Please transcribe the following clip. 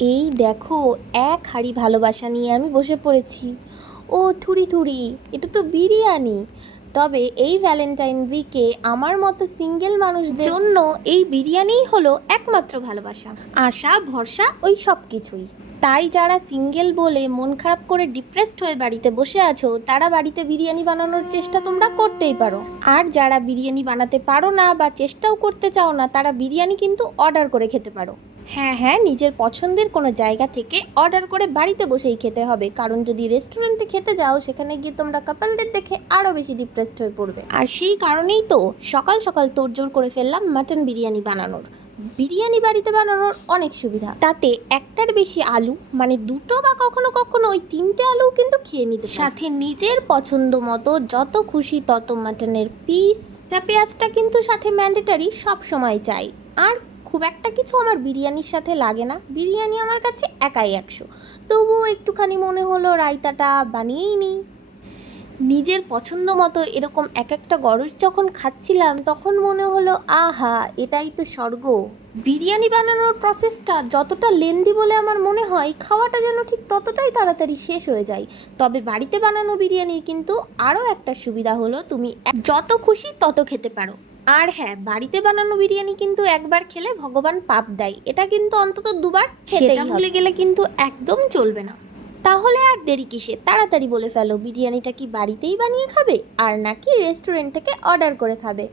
এই দেখো, এক হাঁড়ি ভালোবাসা নিয়ে আমি বসে পড়েছি। ও থুড়ি থুড়ি, এটা তো বিরিয়ানি। তবে এই ভ্যালেন্টাইন উইকে আমার মতো সিঙ্গেল মানুষদের জন্য এই বিরিয়ানিই হলো একমাত্র ভালোবাসা, আশা ভরসা ওই সব কিছুই। তাই যারা সিঙ্গেল বলে মন খারাপ করে ডিপ্রেসড হয়ে বাড়িতে বসে আছো, তারা বাড়িতে বিরিয়ানি বানানোর চেষ্টা তোমরা করতেই পারো। আর যারা বিরিয়ানি বানাতে পারো না বা চেষ্টাও করতে চাও না, তারা বিরিয়ানি কিন্তু অর্ডার করে খেতে পারো। হ্যাঁ হ্যাঁ, নিজের পছন্দের কোনো জায়গা থেকে অর্ডার করে বাড়িতে বসেই খেতে হবে, কারণ যদি রেস্টুরেন্টে খেতে যাও সেখানে গিয়ে তোমরা কাপলদের দেখে আরও বেশি ডিপ্রেসড হয়ে পড়বে। আর সেই কারণেই তো সকাল সকাল তোড়জোড় করে ফেললাম মাটন বিরিয়ানি বানানোর। বিরিয়ানি বাড়িতে বানানোর অনেক সুবিধা, তাতে একটার বেশি আলু মানে দুটো বা কখনো কখনো ওই তিনটে আলু কিন্তু খেয়ে নিতে, সাথে নিজের পছন্দ মতো যত খুশি তত মাটনের পিস। তা পেঁয়াজটা কিন্তু সাথে ম্যান্ডেটারি, সব সময় চাই। আর খুব একটা কিছু আমার বিরিয়ানির সাথে লাগে না, বিরিয়ানি আমার কাছে একাই 100। তবুও একটুখানি মনে হলো রায়তাটা বানিয়েই নিই। নিজের পছন্দ মতো এরকম এক একটা গরজ যখন খাচ্ছিলাম, তখন মনে হলো আহা, এটাই তো স্বর্গ। বিরিয়ানি বানানোর প্রসেসটা যতটা লেন্দি বলে আমার মনে হয়, খাওয়াটা যেন ঠিক ততটাই তাড়াতাড়ি শেষ হয়ে যায়। তবে বাড়িতে বানানো বিরিয়ানির কিন্তু আরও একটা সুবিধা হলো, তুমি যত খুশি তত খেতে পারো। আর হ্যাঁ, বাড়িতে বানানো বিরিয়ানি কিন্তু একবার খেলে ভগবান পাপ দেয়, এটা কিন্তু অন্তত দুবার সেটা ভুলে গেলে কিন্তু একদম চলবে না। তাহলে আর দেরি কিসে, তাড়াতাড়ি বলে ফেলো, বিরিয়ানিটা কি বাড়িতেই বানিয়ে খাবে আর নাকি রেস্টুরেন্ট থেকে অর্ডার করে খাবে?